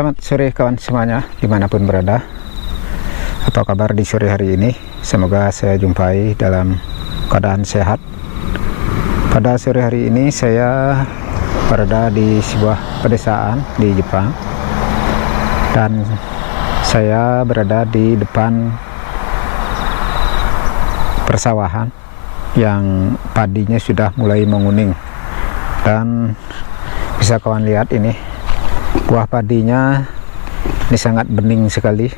Selamat sore kawan semuanya, dimanapun berada. Apa kabar di sore hari ini? Semoga saya jumpai dalam keadaan sehat. Pada sore hari ini saya berada di sebuah pedesaan di Jepang, dan saya berada di depan persawahan yang padinya sudah mulai menguning. Dan bisa kawan lihat ini, buah padinya ini sangat bening sekali.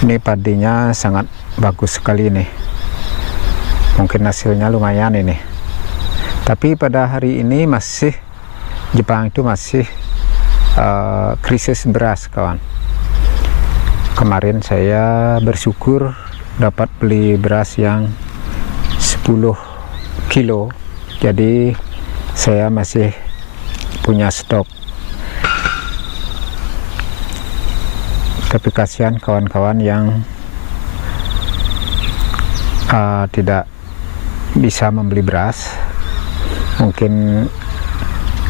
Ini padinya sangat bagus sekali nih. Mungkin hasilnya lumayan ini. Tapi pada hari ini masih Jepang itu masih krisis beras kawan. Kemarin saya bersyukur dapat beli beras yang 10 kilo, jadi saya masih punya stok. Tapi kasihan kawan-kawan yang tidak bisa membeli beras, mungkin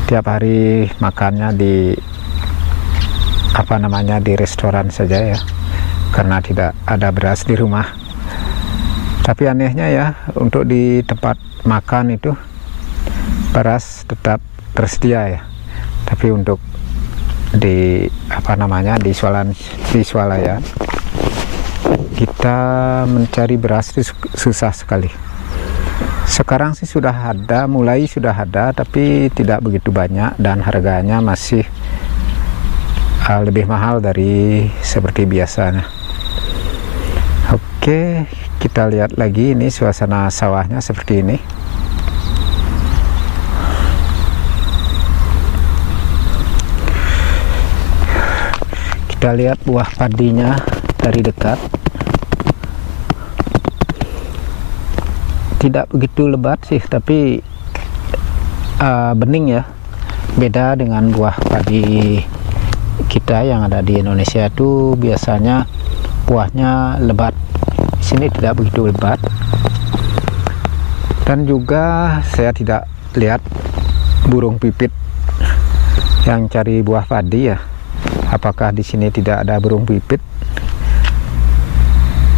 tiap hari makannya di di restoran saja ya, karena tidak ada beras di rumah. Tapi anehnya ya, untuk di tempat makan itu beras tetap tersedia ya. Tapi untuk di di swalayan kita mencari beras itu susah sekali. Sekarang sih sudah ada, tapi tidak begitu banyak dan harganya masih lebih mahal dari seperti biasanya. Oke, kita lihat lagi ini suasana sawahnya seperti ini. Kita lihat buah padinya dari dekat. Tidak begitu lebat sih, tapi bening ya. Beda dengan buah padi kita yang ada di Indonesia, itu biasanya buahnya lebat. Sini tidak begitu lebat. Dan juga saya tidak lihat burung pipit yang cari buah padi ya. Apakah di sini tidak ada burung pipit?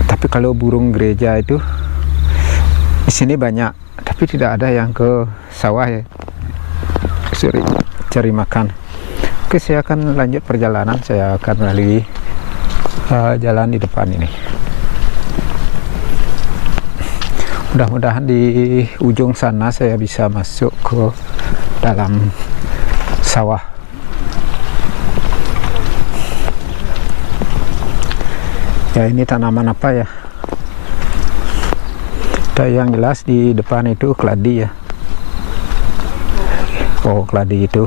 Tapi kalau burung gereja itu di sini banyak, tapi tidak ada yang ke sawah ya. Cari makan. Oke, saya akan lanjut perjalanan. Saya akan melalui jalan di depan ini. Mudah-mudahan di ujung sana saya bisa masuk ke dalam sawah. Ya, ini tanaman apa ya? Yang jelas di depan itu keladi ya. Oh, keladi itu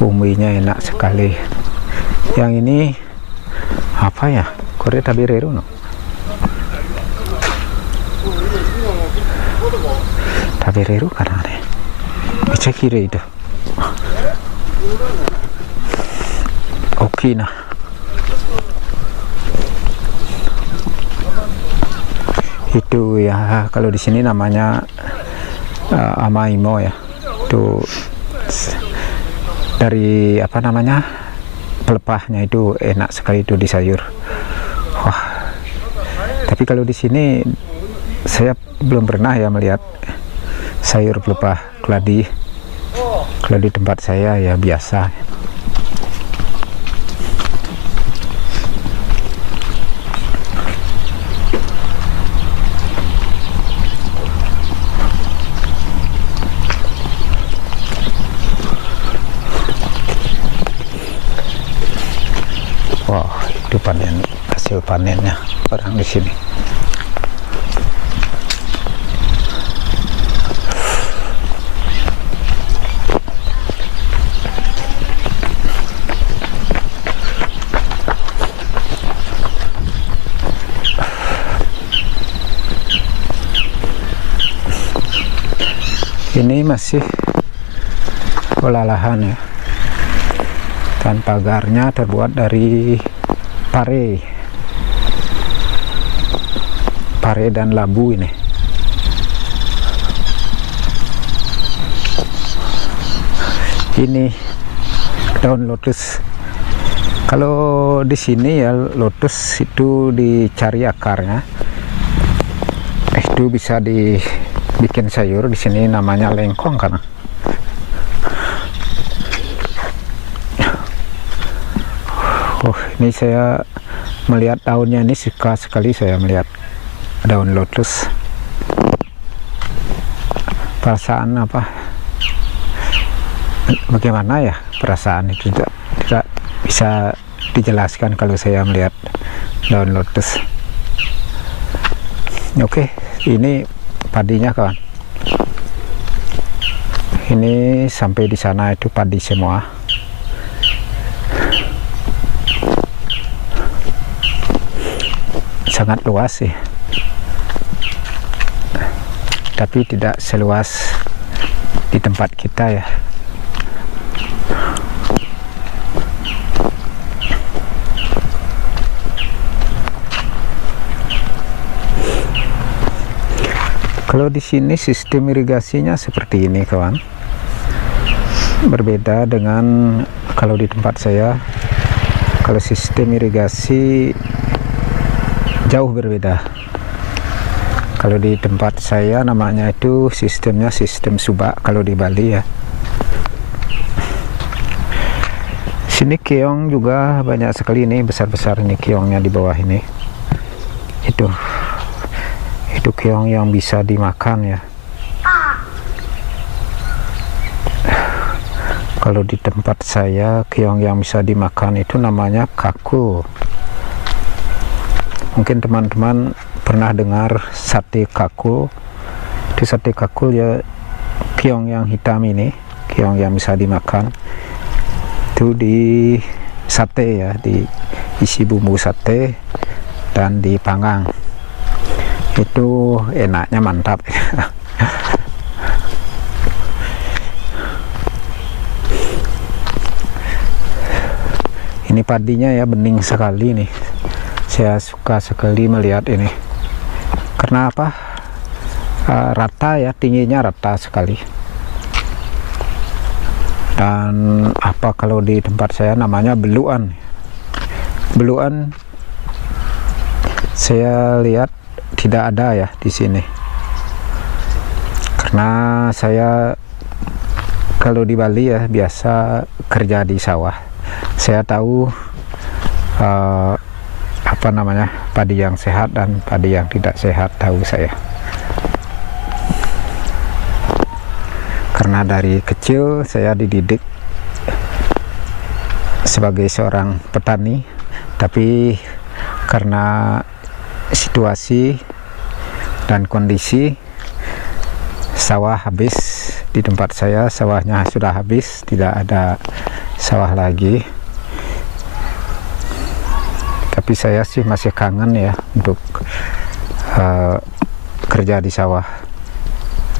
buminya enak sekali. Yang ini apa ya? Kore tabireru no? Tabireru karena ne. Mecha kirei itu. Oki nah. Itu ya, kalau di sini namanya amaimo ya. Itu dari pelepahnya itu enak sekali itu di sayur. Wah, tapi kalau di sini saya belum pernah ya melihat sayur pelepah keladi. Kalau di tempat saya ya biasa. Wow, itu hasil panennya orang di sini. Ini masih olah lahan ya. Dan pagarnya terbuat dari pare dan labu ini. Ini daun lotus. Kalau di sini ya lotus itu dicari akarnya, itu bisa dibikin sayur. Di sini namanya lengkong karena. Ini saya melihat daunnya, ini suka sekali saya melihat daun lotus. Perasaan apa? Bagaimana ya perasaan itu tidak bisa dijelaskan kalau saya melihat daun lotus. Oke, ini padinya kawan. Ini sampai di sana itu padi semua. Sangat luas sih, tapi tidak seluas di tempat kita ya. Kalau di sini sistem irigasinya seperti ini kawan, berbeda dengan kalau di tempat saya. Kalau sistem irigasi jauh berbeda. Kalau di tempat saya namanya itu sistemnya sistem subak kalau di Bali ya. Sini keong juga banyak sekali, ini besar-besar ini keongnya di bawah ini. Itu keong yang bisa dimakan ya. Kalau di tempat saya keong yang bisa dimakan itu namanya kakul. Mungkin teman-teman pernah dengar sate kakul. Di sate kakul ya, keong yang hitam ini, keong yang bisa dimakan. Itu di sate ya, diisi bumbu sate dan dipanggang. Itu enaknya mantap. Ini padinya ya bening sekali nih. Saya suka sekali melihat ini. Karena apa? Rata ya, tingginya rata sekali. Dan apa kalau di tempat saya namanya beluan. Beluan saya lihat tidak ada ya di sini. Karena saya kalau di Bali ya biasa kerja di sawah. Saya tahu apa namanya, padi yang sehat dan padi yang tidak sehat tahu saya. Karena dari kecil saya dididik sebagai seorang petani, tapi karena situasi dan kondisi sawah habis di tempat saya, sawahnya sudah habis, tidak ada sawah lagi. Tapi saya sih masih kangen ya untuk kerja di sawah.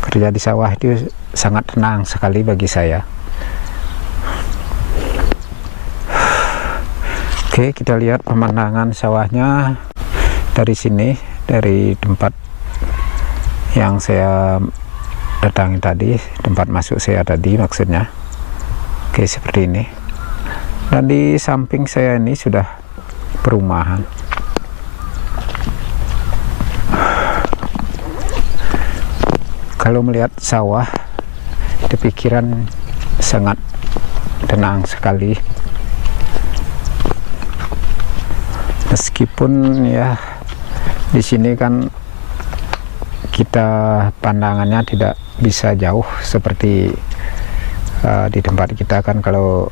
Kerja di sawah itu sangat tenang sekali bagi saya. Oke, kita lihat pemandangan sawahnya dari sini, dari tempat yang saya datangi tadi, tempat masuk saya tadi maksudnya. Oke, seperti ini. Dan di samping saya ini sudah perumahan. Kalau melihat sawah, itu pikiran sangat tenang sekali. Meskipun ya di sini kan kita pandangannya tidak bisa jauh seperti di tempat kita kan. Kalau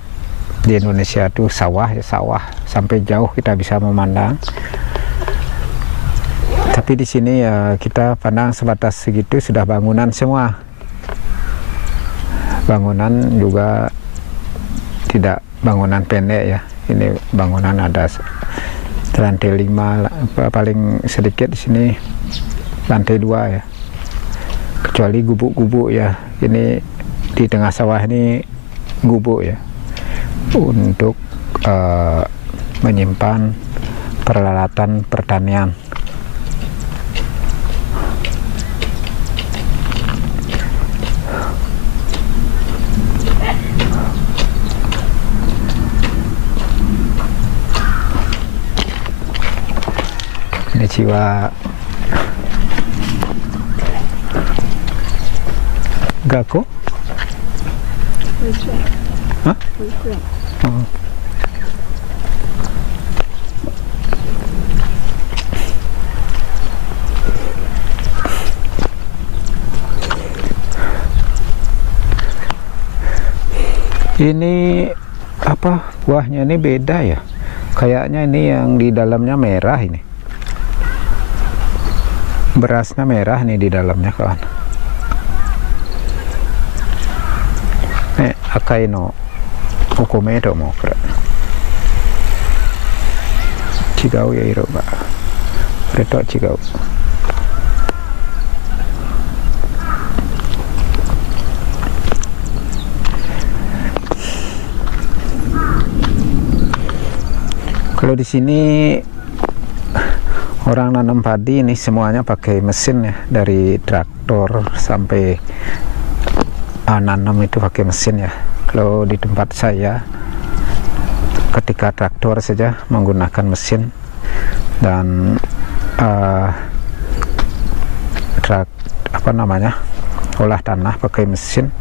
di Indonesia itu sawah ya sawah, sampai jauh kita bisa memandang. Tapi di sini ya kita pandang sebatas segitu, sudah bangunan semua. Bangunan juga tidak bangunan pendek ya. Ini bangunan ada lantai 5, paling sedikit di sini lantai 2 ya. Kecuali gubuk-gubuk ya. Ini di tengah sawah ini gubuk ya, untuk menyimpan peralatan pertanian. jiwa gako. Hah? Oh. Ini apa, buahnya ini beda ya, kayaknya ini yang di dalamnya merah, ini berasnya merah nih di dalamnya kawan. Akai no ukome do mo kira chigau ya iro ba reto chigau. Kalau di sini orang nanam padi ini semuanya pakai mesin ya, dari traktor sampai nanam itu pakai mesin ya. Kalau di tempat saya ketika traktor saja menggunakan mesin, dan olah tanah pakai mesin,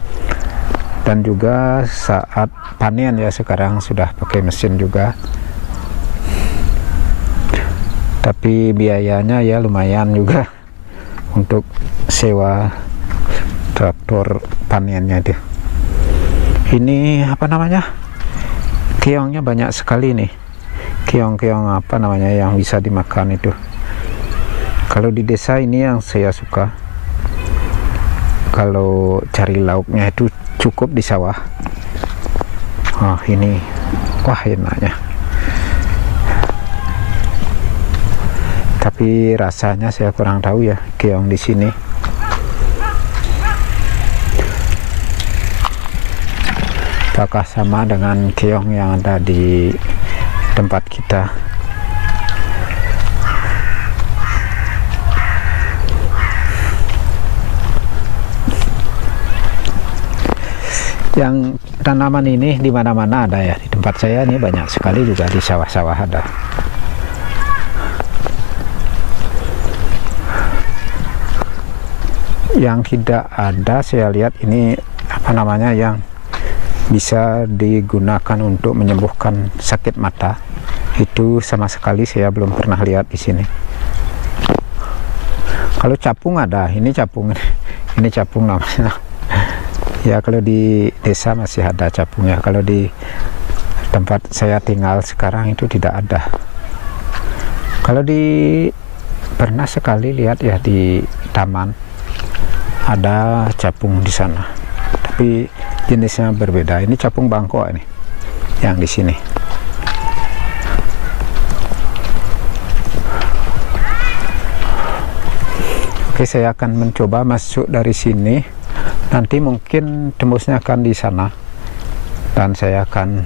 dan juga saat panen ya sekarang sudah pakai mesin juga. Tapi biayanya ya lumayan juga untuk sewa traktor panennya itu. Ini apa namanya, keongnya banyak sekali nih, keong-keong apa namanya yang bisa dimakan itu. Kalau di desa ini yang saya suka, kalau cari lauknya itu cukup di sawah. Oh ini, wah enaknya. Tapi rasanya saya kurang tahu ya keong di sini. Apakah sama dengan keong yang ada di tempat kita? Yang tanaman ini di mana-mana ada ya. Di tempat saya ini banyak sekali, juga di sawah-sawah ada. Yang tidak ada saya lihat ini apa namanya, yang bisa digunakan untuk menyembuhkan sakit mata, itu sama sekali saya belum pernah lihat di sini. Kalau capung ada, ini capung, ini capung namanya. Ya kalau di desa masih ada capungnya, kalau di tempat saya tinggal sekarang itu tidak ada. Kalau pernah sekali lihat ya di taman ada capung di sana, tapi jenisnya berbeda. Ini capung Bangkok ini yang di sini. Oke, saya akan mencoba masuk dari sini, nanti mungkin tembusnya akan di sana, dan saya akan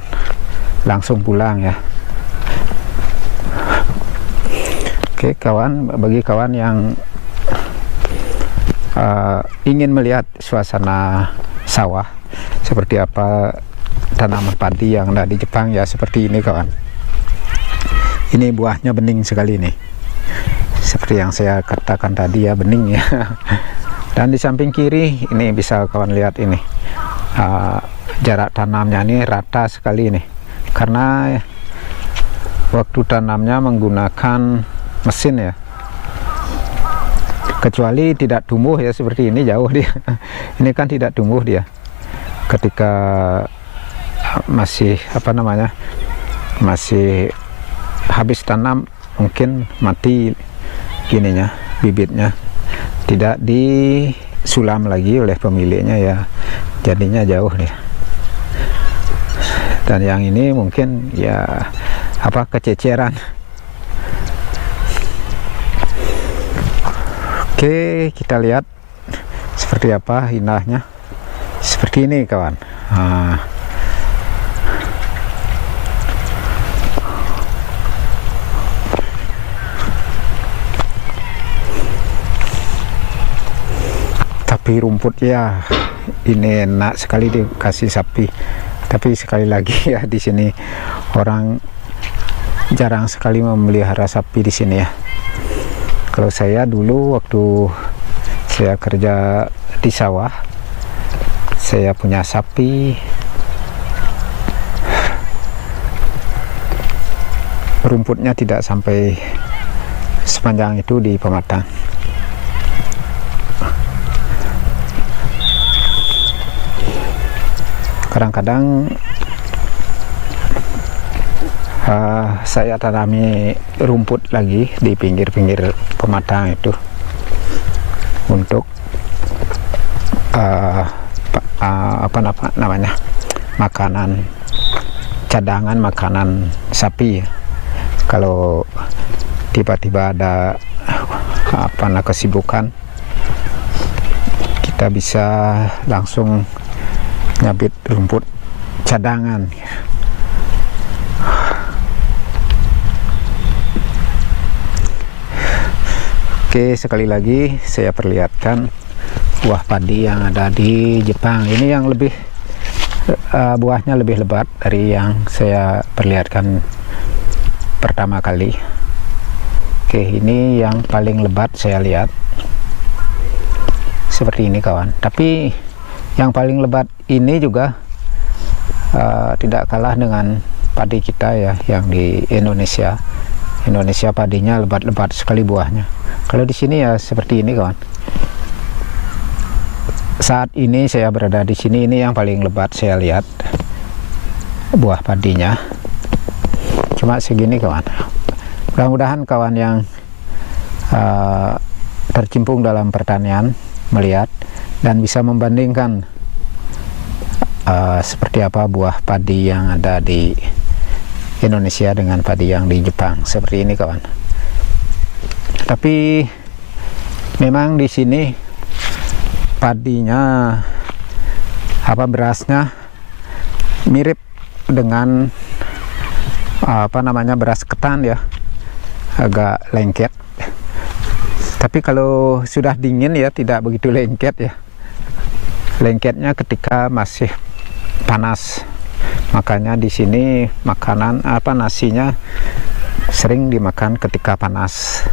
langsung pulang ya. Oke kawan, bagi kawan yang ingin melihat suasana sawah seperti apa tanaman padi yang ada di Jepang ya, seperti ini kawan. Ini buahnya bening sekali nih, seperti yang saya katakan tadi ya, bening ya. Dan di samping kiri ini bisa kawan lihat ini, jarak tanamnya ini rata sekali nih, karena waktu tanamnya menggunakan mesin ya. Kecuali tidak tumbuh ya seperti ini, jauh dia. Ini kan tidak tumbuh dia. Ketika masih apa namanya, masih habis tanam, mungkin mati gininya, bibitnya, tidak disulam lagi oleh pemiliknya ya, jadinya jauh dia. Dan yang ini mungkin ya apa, kececeran. Oke, kita lihat seperti apa indahnya. Seperti ini kawan. Tapi rumput ya, ini enak sekali dikasih sapi. Tapi sekali lagi ya, di sini orang jarang sekali memelihara sapi di sini ya. Kalau saya dulu waktu saya kerja di sawah, saya punya sapi, rumputnya tidak sampai sepanjang itu di pematang. Kadang-kadang saya tanami rumput lagi di pinggir-pinggir pematang itu untuk apa namanya, makanan, cadangan makanan sapi. Kalau tiba-tiba ada kesibukan, kita bisa langsung nyabit rumput cadangan. Oke, sekali lagi saya perlihatkan buah padi yang ada di Jepang. Ini yang lebih buahnya lebih lebat dari yang saya perlihatkan pertama kali. Oke, ini yang paling lebat saya lihat seperti ini kawan. Tapi yang paling lebat ini juga tidak kalah dengan padi kita ya, yang di Indonesia. Indonesia padinya lebat-lebat sekali buahnya. Kalau di sini ya seperti ini kawan. Saat ini saya berada di sini, ini yang paling lebat saya lihat buah padinya. Cuma segini kawan. Mudah-mudahan kawan yang tercimpung dalam pertanian melihat dan bisa membandingkan seperti apa buah padi yang ada di Indonesia dengan padi yang di Jepang. Seperti ini kawan. Tapi memang di sini padinya berasnya mirip dengan beras ketan ya, agak lengket. Tapi kalau sudah dingin ya tidak begitu lengket ya. Lengketnya ketika masih panas. Makanya di sini makanan nasinya sering dimakan ketika panas.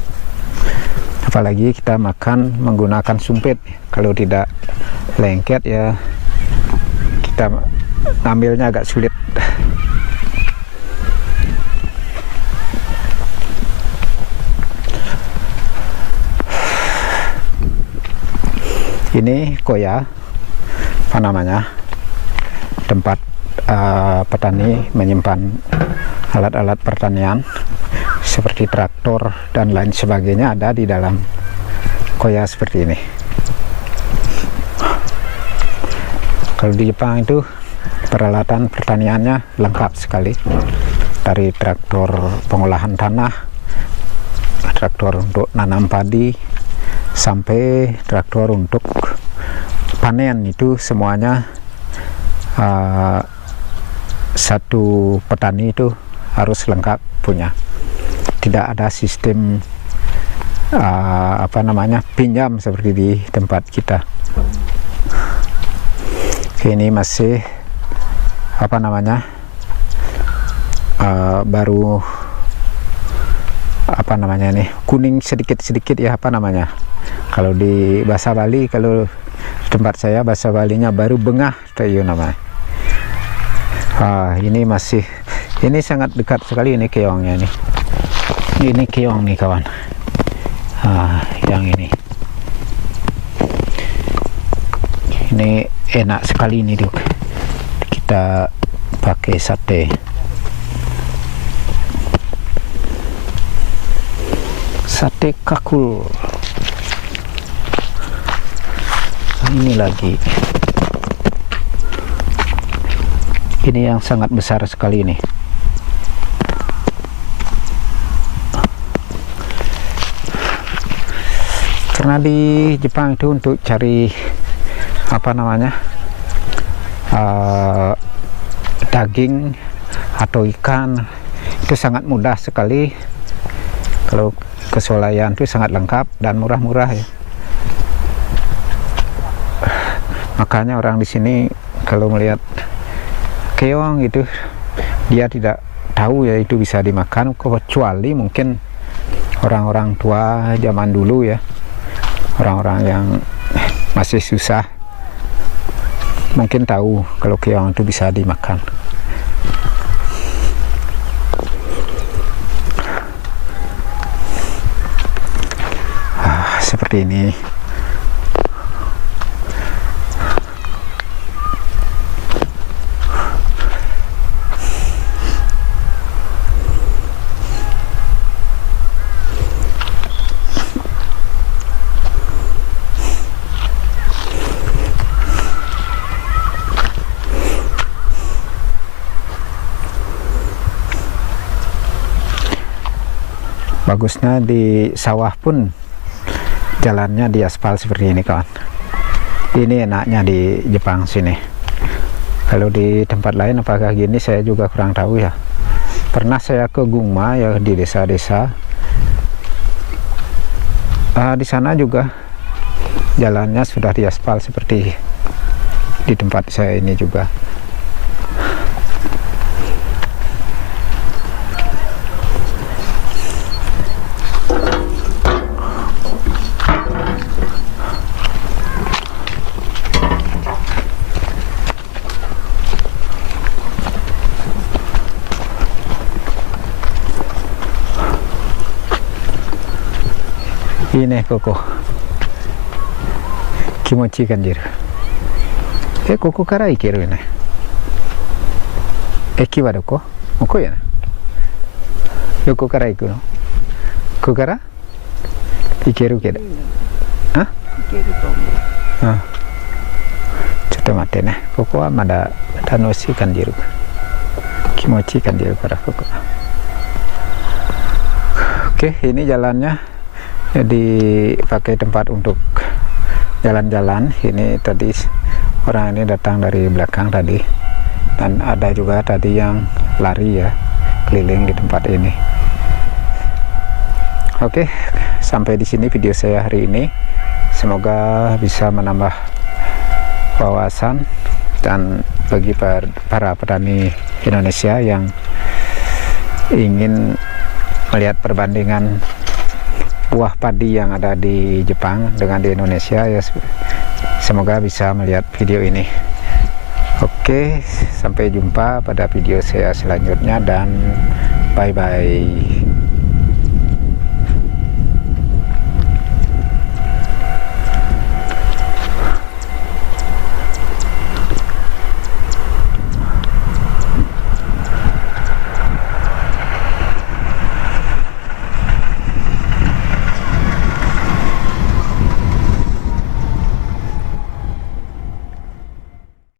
Apalagi kita makan menggunakan sumpit. Kalau tidak lengket ya kita ngambilnya agak sulit. Ini koya, tempat petani menyimpan alat-alat pertanian seperti traktor dan lain sebagainya, ada di dalam koya seperti ini. Kalau di Jepang itu peralatan pertaniannya lengkap sekali, dari traktor pengolahan tanah, traktor untuk nanam padi, sampai traktor untuk panen. Itu semuanya satu petani itu harus lengkap punya. Tidak ada sistem pinjam seperti di tempat kita. Ini masih baru kuning sedikit-sedikit ya, kalau di bahasa Bali, kalau tempat saya bahasa Balinya baru bengah tayo namanya. Ini sangat dekat sekali ini keongnya nih. Ini keong nih kawan. Yang ini enak sekali ini dok. Kita pakai sate. Sate kakul. Ini lagi. Ini yang sangat besar sekali ini. Karena di Jepang itu untuk cari daging atau ikan itu sangat mudah sekali. Kalau keswalayan itu sangat lengkap dan murah-murah ya. Makanya orang di sini kalau melihat keong itu dia tidak tahu ya itu bisa dimakan, kecuali mungkin orang-orang tua zaman dulu ya, orang-orang yang masih susah mungkin tahu kalau keong itu bisa dimakan. Seperti ini. Bagusnya di sawah pun jalannya di aspal seperti ini kawan. Ini enaknya di Jepang sini. Kalau di tempat lain apakah gini saya juga kurang tahu ya. Pernah saya ke Gunma ya, di desa-desa. Di sana juga jalannya sudah di aspal seperti di tempat saya ini juga. Ini koko kimochi kanjiru. Koko kara ikeru ne. Eki wa doko? Oko ya na. Yoko kara iku no? Ko kara? Ikeru kedo. Hah? Ikeru tomo. Cotto matte ne. Koko wa mada tanoshi kanjiru. Kimochi kanjiru kara koko. Oke, ini jalannya dipakai tempat untuk jalan-jalan. Ini tadi orang ini datang dari belakang tadi, dan ada juga tadi yang lari ya keliling di tempat ini. Oke, sampai di sini video saya hari ini. Semoga bisa menambah wawasan dan bagi para petani Indonesia yang ingin melihat perbandingan buah padi yang ada di Jepang dengan di Indonesia ya, semoga bisa melihat video ini. Oke, sampai jumpa pada video saya selanjutnya dan bye bye.